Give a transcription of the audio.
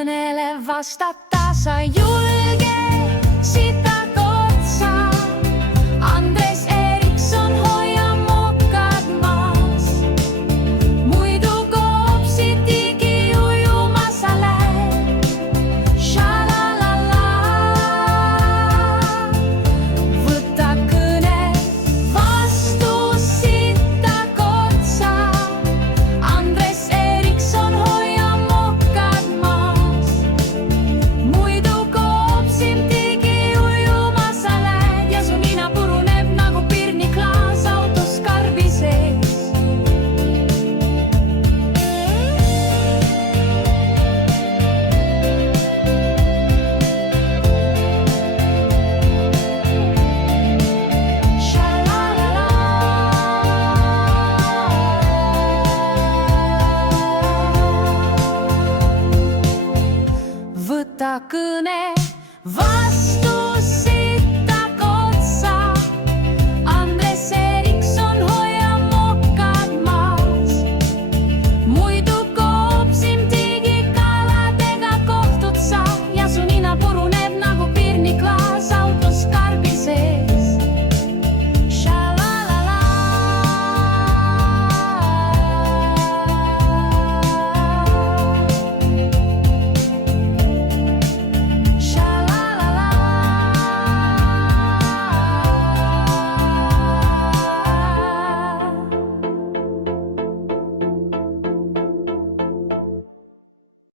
kõnele vastata sa julge, sitad otsa. Andres Erikson, hoia mokad maas, muidu kopsid tigi ujuma sa lähed. Shalalala. Võta kõne vastu, sitad otsa. Andres Erikson, hoia mokad maas, muidu kopsid tigi ujuma sa lähed. Ja su nina puruneb nagu pirniklaas autos karbi sees. Võta kõne vastu.